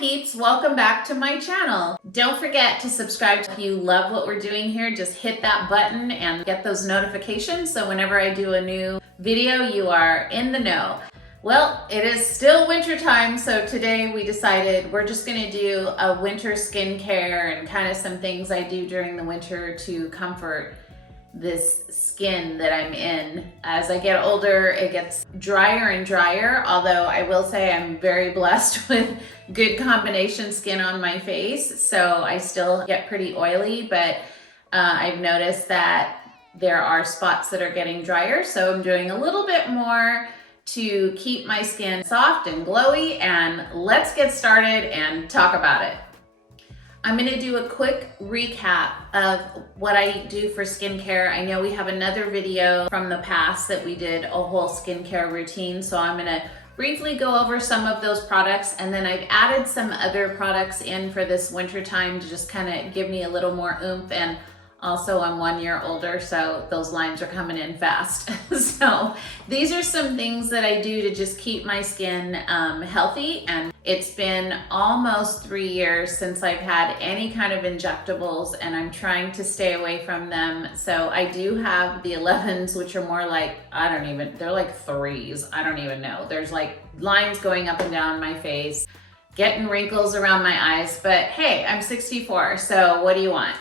peeps, welcome back to my channel. Don't forget to subscribe if you love what we're doing here. Just hit that button and get those notifications so whenever I do a new video, you are in the know. Well, it is still winter time, so today we decided we're just gonna do a winter skincare and kind of some things I do during the winter to comfort this skin that I'm in. As I get older, it gets drier and drier, although I will say I'm very blessed with good combination skin on my face, so I still get pretty oily, but I've noticed that there are spots that are getting drier, so I'm doing a little bit more to keep my skin soft and glowy, and let's get started and talk about it. I'm gonna do a quick recap of what I do for skincare. I know we have another video from the past that we did a whole skincare routine, so I'm gonna briefly go over some of those products, and then I've added some other products in for this winter time to just kind of give me a little more oomph. And also I'm 1 year older, so those lines are coming in fast. So these are some things that I do to just keep my skin healthy. And it's been almost 3 years since I've had any kind of injectables, and I'm trying to stay away from them. So I do have the 11s, which are more like, they're like 3s. I don't even know. There's like lines going up and down my face, getting wrinkles around my eyes, but hey, I'm 64, so what do you want?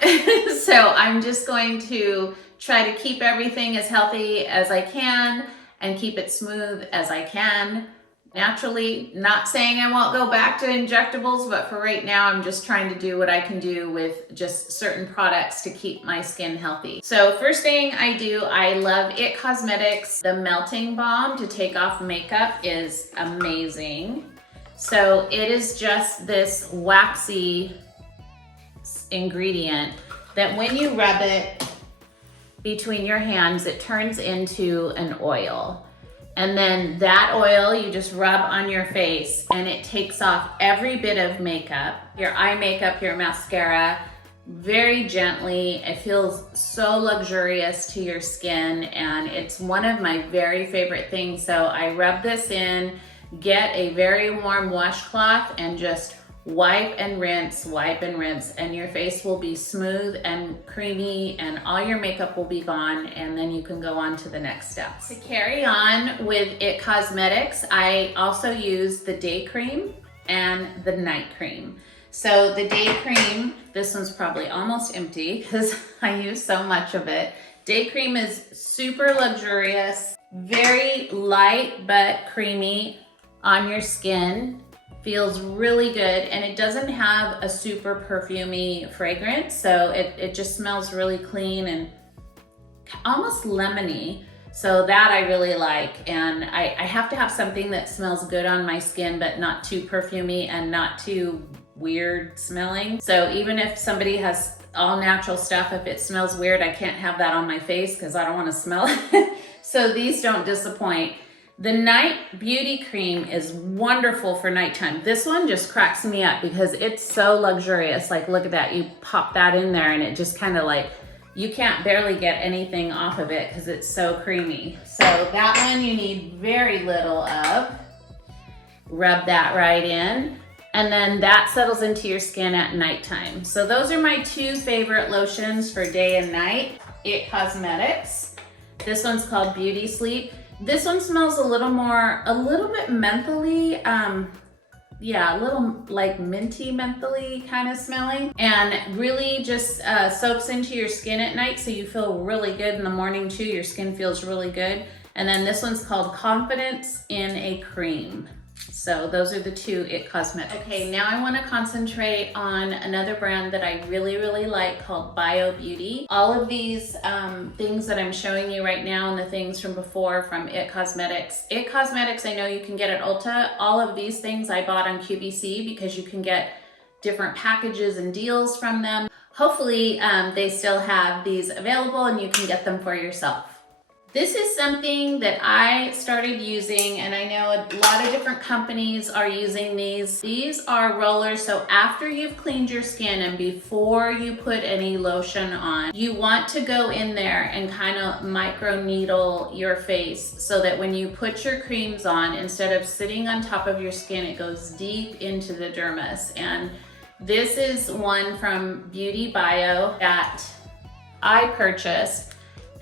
So I'm just going to try to keep everything as healthy as I can and keep it smooth as I can naturally. Not saying I won't go back to injectables, but for right now, I'm just trying to do what I can do with just certain products to keep my skin healthy. So first thing I do, I love IT Cosmetics. The melting balm to take off makeup is amazing. So it is just this waxy ingredient that when you rub it between your hands, it turns into an oil. And then that oil you just rub on your face and it takes off every bit of makeup, your eye makeup, your mascara, very gently. It feels so luxurious to your skin, and it's one of my very favorite things. So I rub this in, get a very warm washcloth, and just wipe and rinse, and your face will be smooth and creamy and all your makeup will be gone, and then you can go on to the next steps. To carry on with IT Cosmetics, I also use the day cream and the night cream. So the day cream, this one's probably almost empty because I use so much of it. Day cream is super luxurious, very light but creamy on your skin, feels really good, and it doesn't have a super perfumey fragrance, so it just smells really clean and almost lemony, so that I really like. And I have to have something that smells good on my skin but not too perfumey and not too weird smelling. So even if somebody has all natural stuff, if it smells weird, I can't have that on my face because I don't want to smell it. So these don't disappoint. The Night Beauty Cream is wonderful for nighttime. This one just cracks me up because it's so luxurious. Like, look at that. You pop that in there and it just kind of like, you can't barely get anything off of it because it's so creamy. So that one you need very little of. Rub that right in. And then that settles into your skin at nighttime. So those are my two favorite lotions for day and night. IT Cosmetics. This one's called Beauty Sleep. This one smells a little bit mentally, yeah, a little like minty mentally kind of smelling, and really just soaks into your skin at night, so you feel really good in the morning too. Your skin feels really good. And then this one's called Confidence in a Cream. So those are the two IT Cosmetics. Okay, now I want to concentrate on another brand that I really, really like called Bio Beauty. All of these things that I'm showing you right now and the things from before from IT Cosmetics. IT Cosmetics I know you can get at Ulta. All of these things I bought on QVC because you can get different packages and deals from them. Hopefully they still have these available and you can get them for yourself. This is something that I started using, and I know a lot of different companies are using these. These are rollers, so after you've cleaned your skin and before you put any lotion on, you want to go in there and kind of micro needle your face so that when you put your creams on, instead of sitting on top of your skin, it goes deep into the dermis. And this is one from Beauty Bio that I purchased.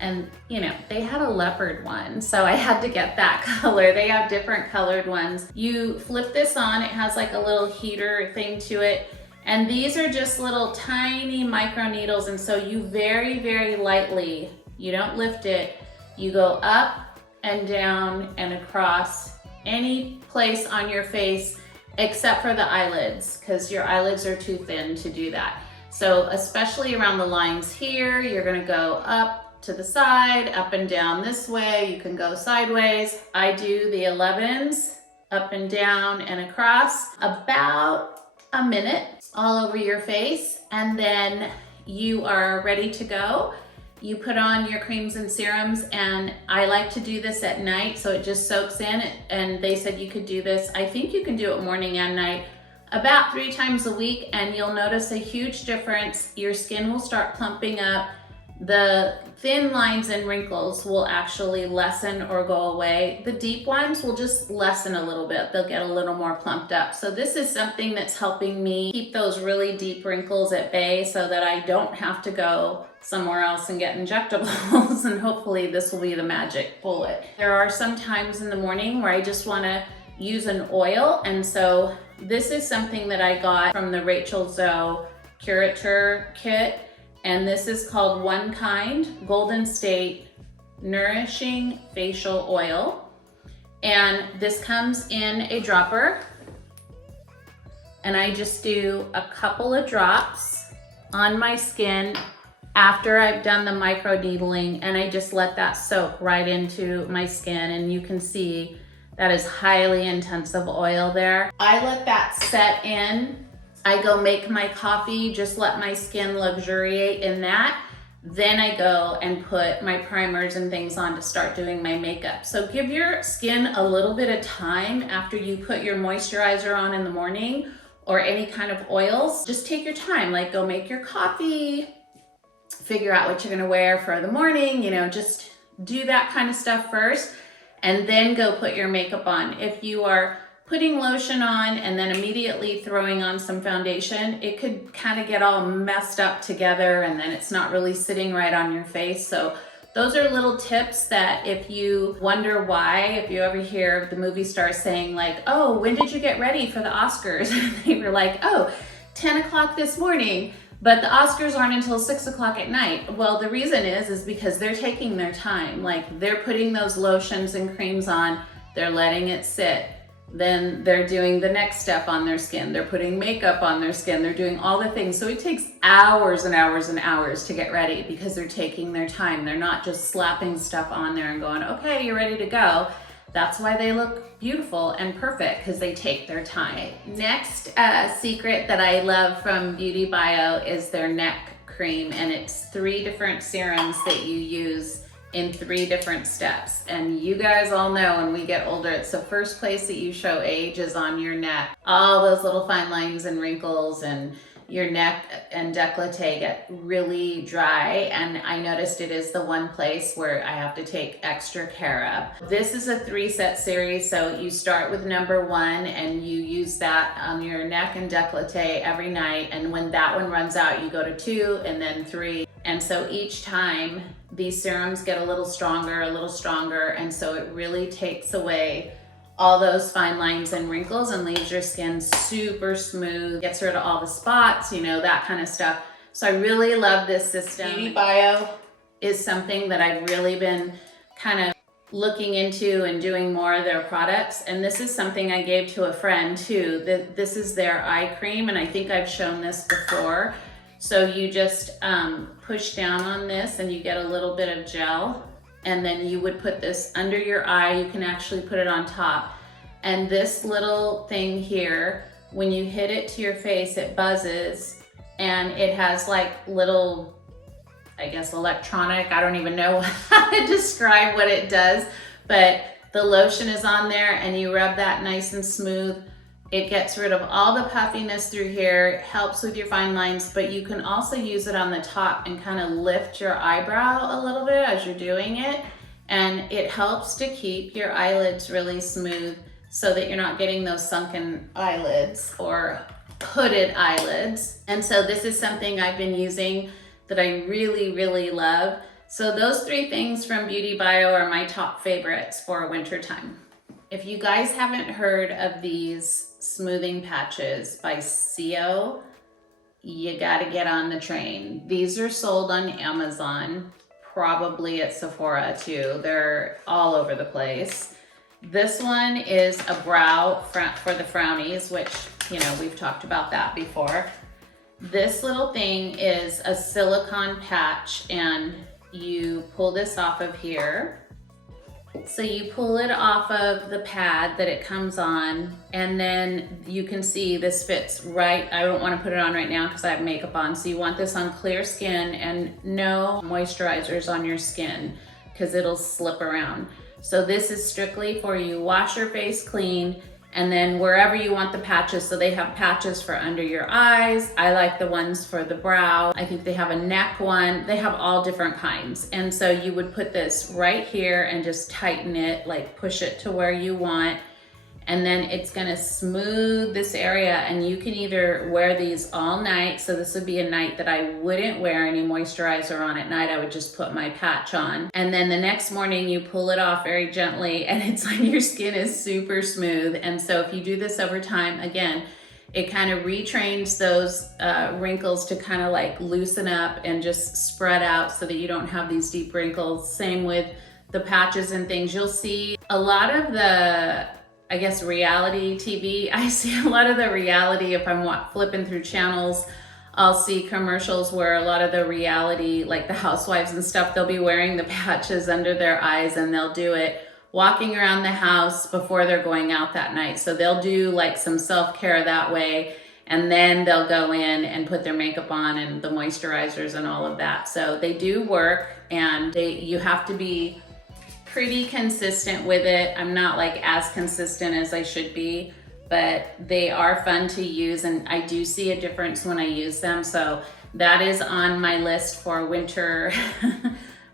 And you know, they had a leopard one, so I had to get that color. They have different colored ones. You flip this on, it has like a little heater thing to it. And these are just little tiny micro needles. And so you very, very lightly, you don't lift it, you go up and down and across any place on your face except for the eyelids, because your eyelids are too thin to do that. So especially around the lines here, you're gonna go up to the side, up and down this way. You can go sideways. I do the 11s, up and down and across, about a minute all over your face. And then you are ready to go. You put on your creams and serums, and I like to do this at night so it just soaks in. And they said you could do this, I think you can do it morning and night, about 3 times a week, and you'll notice a huge difference. Your skin will start plumping up. The thin lines and wrinkles will actually lessen or go away. The deep ones will just lessen a little bit. They'll get a little more plumped up. So this is something that's helping me keep those really deep wrinkles at bay so that I don't have to go somewhere else and get injectables. And hopefully this will be the magic bullet. There are some times in the morning where I just wanna use an oil. And so this is something that I got from the Rachel Zoe Curator Kit. And this is called One Kind Golden State Nourishing Facial Oil. And this comes in a dropper. And I just do a couple of drops on my skin after I've done the micro needling, and I just let that soak right into my skin. And you can see that is highly intensive oil there. I let that set in. I go make my coffee, just let my skin luxuriate in that. Then I go and put my primers and things on to start doing my makeup. So give your skin a little bit of time after you put your moisturizer on in the morning or any kind of oils. Just take your time, like go make your coffee, figure out what you're gonna wear for the morning, you know, just do that kind of stuff first and then go put your makeup on. If you are putting lotion on and then immediately throwing on some foundation, it could kind of get all messed up together and then it's not really sitting right on your face. So those are little tips that if you wonder why, if you ever hear the movie stars saying like, oh, when did you get ready for the Oscars? They were like, oh, 10 o'clock this morning, but the Oscars aren't until 6 o'clock at night. Well, the reason is because they're taking their time. Like they're putting those lotions and creams on, they're letting it sit. Then they're doing the next step on their skin. They're putting makeup on their skin. They're doing all the things. So it takes hours and hours and hours to get ready because they're taking their time. They're not just slapping stuff on there and going, okay, you're ready to go. That's why they look beautiful and perfect, because they take their time. Next secret that I love from Beauty Bio is their neck cream, and it's 3 different serums that you use in 3 different steps. And you guys all know when we get older, it's the first place that you show age is on your neck. All those little fine lines and wrinkles, and your neck and décolleté get really dry. And I noticed it is the one place where I have to take extra care of. This is a 3-set series. So you start with number 1 and you use that on your neck and décolleté every night. And when that one runs out, you go to 2 and then 3. And so each time these serums get a little stronger, and so it really takes away all those fine lines and wrinkles and leaves your skin super smooth, gets rid of all the spots, you know, that kind of stuff. So I really love this system. Beauty Bio is something that I've really been kind of looking into and doing more of their products. And this is something I gave to a friend too. This is their eye cream, and I think I've shown this before. So you just push down on this and you get a little bit of gel, and then you would put this under your eye. You can actually put it on top. And this little thing here, when you hit it to your face, it buzzes, and it has like little I guess, electronic. I don't even know how to describe what it does, but the lotion is on there and you rub that nice and smooth. It gets rid of all the puffiness through here, helps with your fine lines, but you can also use it on the top and kind of lift your eyebrow a little bit as you're doing it. And it helps to keep your eyelids really smooth so that you're not getting those sunken eyelids or hooded eyelids. And so this is something I've been using that I really, really love. So those 3 things from Beauty Bio are my top favorites for winter time. If you guys haven't heard of these smoothing patches by CO, you gotta get on the train. These are sold on Amazon, probably at Sephora too. They're all over the place. This one is a brow for the frownies, which, you know, we've talked about that before. This little thing is a silicone patch and you pull this off of here. So you pull it off of the pad that it comes on, and then you can see this fits right. I don't want to put it on right now because I have makeup on. So you want this on clear skin and no moisturizers on your skin because it'll slip around. So this is strictly for you wash your face clean and then wherever you want the patches. So they have patches for under your eyes. I like the ones for the brow. I think they have a neck one. They have all different kinds. And so you would put this right here and just tighten it, like push it to where you want. And then it's gonna smooth this area, and you can either wear these all night. So this would be a night that I wouldn't wear any moisturizer on at night. I would just put my patch on. And then the next morning you pull it off very gently and it's like your skin is super smooth. And so if you do this over time, again, it kind of retrains those wrinkles to kind of like loosen up and just spread out so that you don't have these deep wrinkles. Same with the patches and things. You'll see a lot of the, I guess, reality TV. I see a lot of the reality, if I'm flipping through channels, I'll see commercials where a lot of the reality, like the housewives and stuff, they'll be wearing the patches under their eyes and they'll do it walking around the house before they're going out that night. So they'll do like some self-care that way, and then they'll go in and put their makeup on and the moisturizers and all of that. So they do work, and you have to be pretty consistent with it. I'm not like as consistent as I should be, but they are fun to use, and I do see a difference when I use them. So that is on my list for winter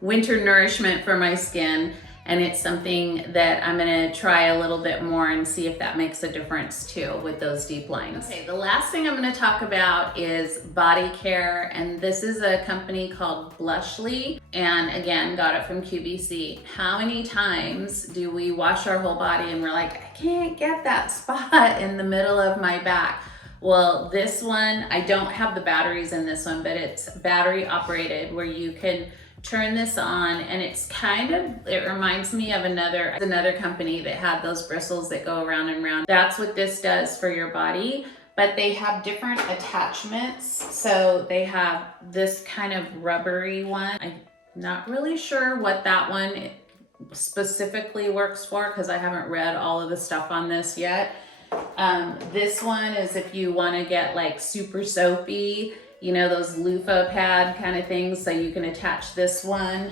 winter nourishment for my skin, and it's something that I'm gonna try a little bit more and see if that makes a difference too with those deep lines. Okay, the last thing I'm gonna talk about is body care, and this is a company called Blushly, and again, got it from QVC. How many times do we wash our whole body and we're like, I can't get that spot in the middle of my back? Well, this one, I don't have the batteries in this one, but it's battery operated where you can turn this on, and it's kind of, it reminds me of another company that had those bristles that go around and around. That's what this does for your body, but they have different attachments. So they have this kind of rubbery one. I'm not really sure what that one specifically works for because I haven't read all of the stuff on this yet. This one is if you want to get like super soapy, you know, those loofah pad kind of things, so you can attach this one.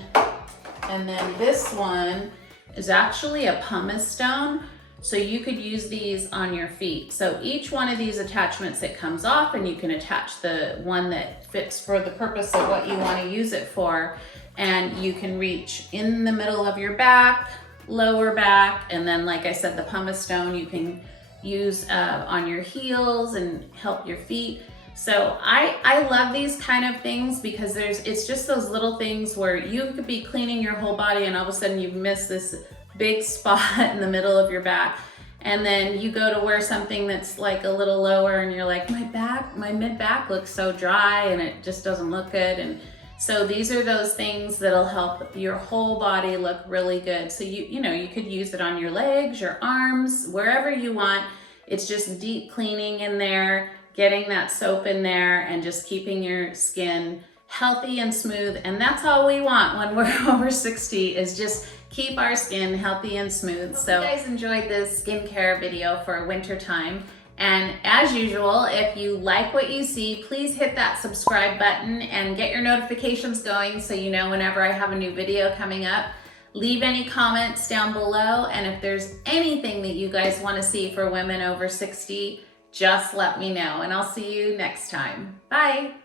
And then this one is actually a pumice stone, so you could use these on your feet. So each one of these attachments, it comes off, and you can attach the one that fits for the purpose of what you want to use it for. And you can reach in the middle of your back, lower back, and then like I said, the pumice stone you can use on your heels and help your feet. So I love these kind of things because it's just those little things where you could be cleaning your whole body and all of a sudden you miss this big spot in the middle of your back. And then you go to wear something that's like a little lower and you're like, my mid back looks so dry and it just doesn't look good. And so these are those things that'll help your whole body look really good. So you know, you could use it on your legs, your arms, wherever you want. It's just deep cleaning in there, getting that soap in there, and just keeping your skin healthy and smooth. And that's all we want when we're over 60, is just keep our skin healthy and smooth. So if you guys enjoyed this skincare video for winter time, And as usual, if you like what you see, please hit that subscribe button and get your notifications going so you know whenever I have a new video coming up. Leave any comments down below, and if there's anything that you guys want to see for women over 60, just let me know, and I'll see you next time. Bye.